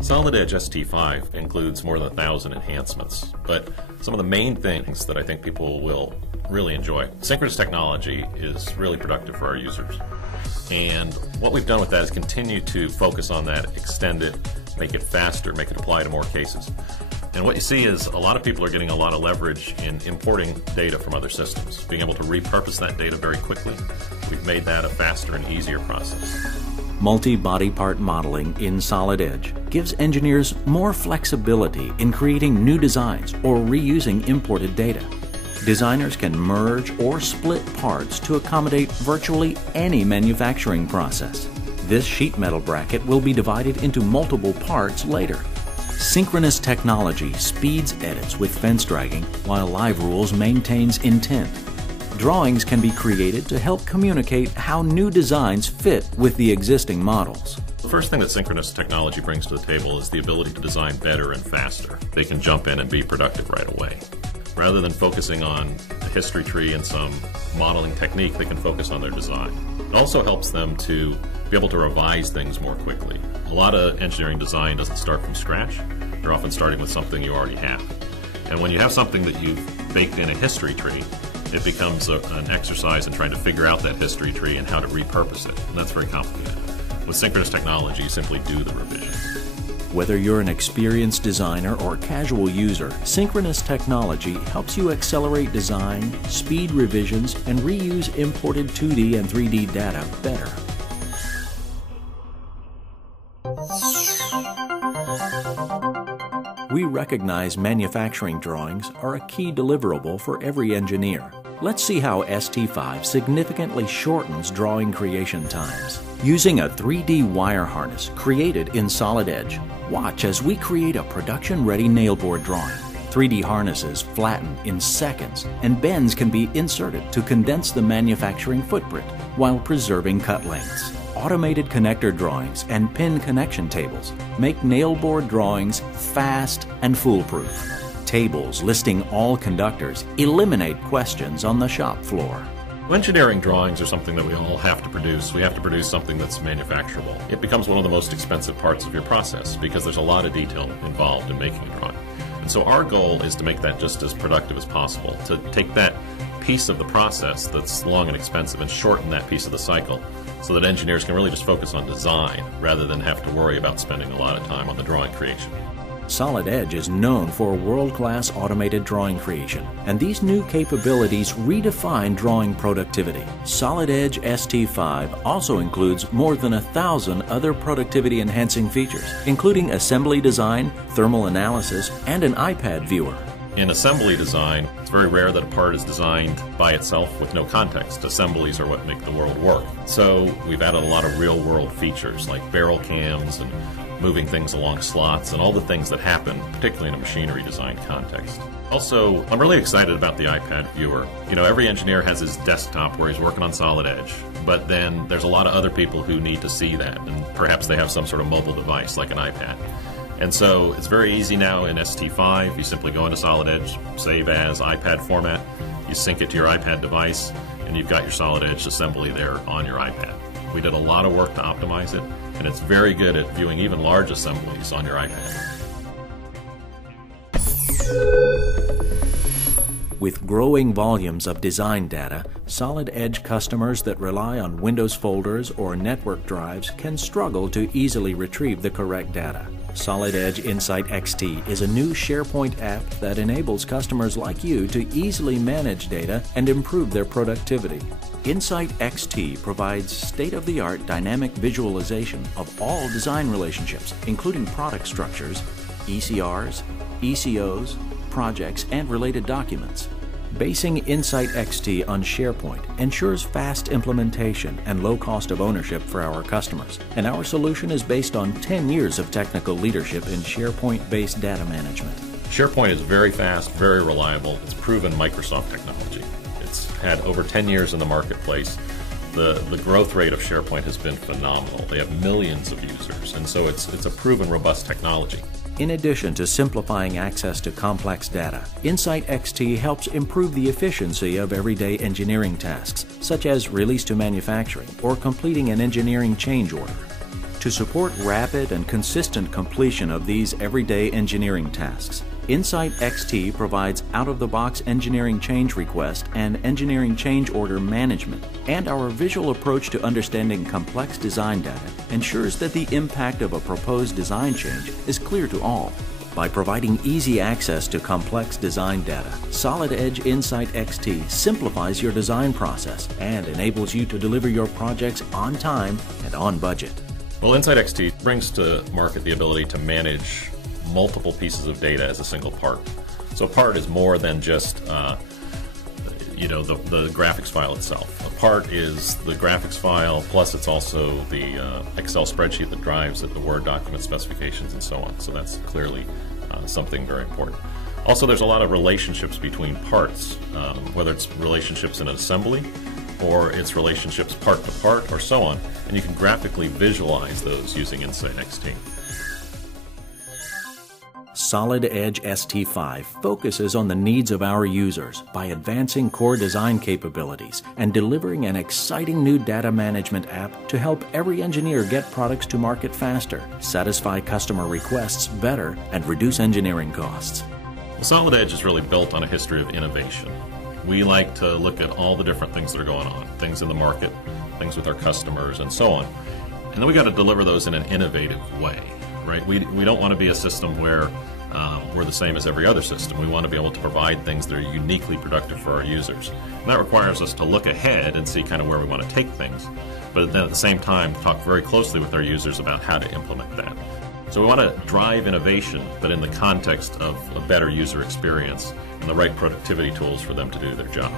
Solid Edge ST5 includes more than 1,000 enhancements, but some of the main things that I think people will really enjoy. Synchronous technology is really productive for our users, and what we've done with that is continue to focus on that, extend it, make it faster, make it apply to more cases. And what you see is a lot of people are getting a lot of leverage in importing data from other systems, being able to repurpose that data very quickly. We've made that a faster and easier process. Multi-body part modeling in Solid Edge gives engineers more flexibility in creating new designs or reusing imported data. Designers can merge or split parts to accommodate virtually any manufacturing process. This sheet metal bracket will be divided into multiple parts later. Synchronous technology speeds edits with fence dragging, while Live Rules maintains intent. Drawings can be created to help communicate how new designs fit with the existing models. The first thing that synchronous technology brings to the table is the ability to design better and faster. They can jump in and be productive right away. Rather than focusing on a history tree and some modeling technique, they can focus on their design. It also helps them to be able to revise things more quickly. A lot of engineering design doesn't start from scratch. They're often starting with something you already have. And when you have something that you've baked in a history tree, it becomes an exercise in trying to figure out that history tree and how to repurpose it. And that's very complicated. With synchronous technology, you simply do the revision. Whether you're an experienced designer or casual user, synchronous technology helps you accelerate design, speed revisions, and reuse imported 2D and 3D data better. We recognize manufacturing drawings are a key deliverable for every engineer. Let's see how ST5 significantly shortens drawing creation times. Using a 3D wire harness created in Solid Edge, watch as we create a production-ready nailboard drawing. 3D harnesses flatten in seconds, and bends can be inserted to condense the manufacturing footprint while preserving cut lengths. Automated connector drawings and pin connection tables make nailboard drawings fast and foolproof. Tables listing all conductors eliminate questions on the shop floor. Engineering drawings are something that we all have to produce. We have to produce something that's manufacturable. It becomes one of the most expensive parts of your process because there's a lot of detail involved in making a drawing. And so our goal is to make that just as productive as possible, to take that piece of the process that's long and expensive and shorten that piece of the cycle so that engineers can really just focus on design rather than have to worry about spending a lot of time on the drawing creation. Solid Edge is known for world-class automated drawing creation, and these new capabilities redefine drawing productivity. Solid Edge ST5 also includes more than 1,000 other productivity-enhancing features, including assembly design, thermal analysis, and an iPad viewer. In assembly design, it's very rare that a part is designed by itself with no context. Assemblies are what make the world work. So we've added a lot of real-world features like barrel cams and moving things along slots and all the things that happen, particularly in a machinery design context. Also, I'm really excited about the iPad viewer. You know, every engineer has his desktop where he's working on Solid Edge, but then there's a lot of other people who need to see that, and perhaps they have some sort of mobile device like an iPad. And so it's very easy now in ST5. You simply go into Solid Edge, save as iPad format, you sync it to your iPad device, and you've got your Solid Edge assembly there on your iPad. We did a lot of work to optimize it, and it's very good at viewing even large assemblies on your iPad. With growing volumes of design data, Solid Edge customers that rely on Windows folders or network drives can struggle to easily retrieve the correct data. Solid Edge Insight XT is a new SharePoint app that enables customers like you to easily manage data and improve their productivity. Insight XT provides state-of-the-art dynamic visualization of all design relationships, including product structures, ECRs, ECOs, projects, and related documents. Basing Insight XT on SharePoint ensures fast implementation and low cost of ownership for our customers, and our solution is based on 10 years of technical leadership in SharePoint-based data management. SharePoint is very fast, very reliable. It's proven Microsoft technology. It's had over 10 years in the marketplace. The growth rate of SharePoint has been phenomenal. They have millions of users, and so it's a proven, robust technology. In addition to simplifying access to complex data, Insight XT helps improve the efficiency of everyday engineering tasks, such as release to manufacturing or completing an engineering change order. To support rapid and consistent completion of these everyday engineering tasks, Insight XT provides out-of-the-box engineering change request and engineering change order management, and our visual approach to understanding complex design data ensures that the impact of a proposed design change is clear to all. By providing easy access to complex design data, Solid Edge Insight XT simplifies your design process and enables you to deliver your projects on time and on budget. Well, Insight XT brings to market the ability to manage multiple pieces of data as a single part. So a part is more than just the graphics file itself. A part is the graphics file, plus it's also the Excel spreadsheet that drives it, the Word document specifications, and so on. So that's clearly something very important. Also, there's a lot of relationships between parts, whether it's relationships in an assembly or it's relationships part to part or so on, and you can graphically visualize those using Insight XT. Solid Edge ST5 focuses on the needs of our users by advancing core design capabilities and delivering an exciting new data management app to help every engineer get products to market faster, satisfy customer requests better, and reduce engineering costs. Well, Solid Edge is really built on a history of innovation. We like to look at all the different things that are going on, things in the market, things with our customers, and so on. And then we got to deliver those in an innovative way, right? We don't want to be a system where we're the same as every other system. We want to be able to provide things that are uniquely productive for our users. And that requires us to look ahead and see kind of where we want to take things, but then at the same time talk very closely with our users about how to implement that. So we want to drive innovation, but in the context of a better user experience and the right productivity tools for them to do their job.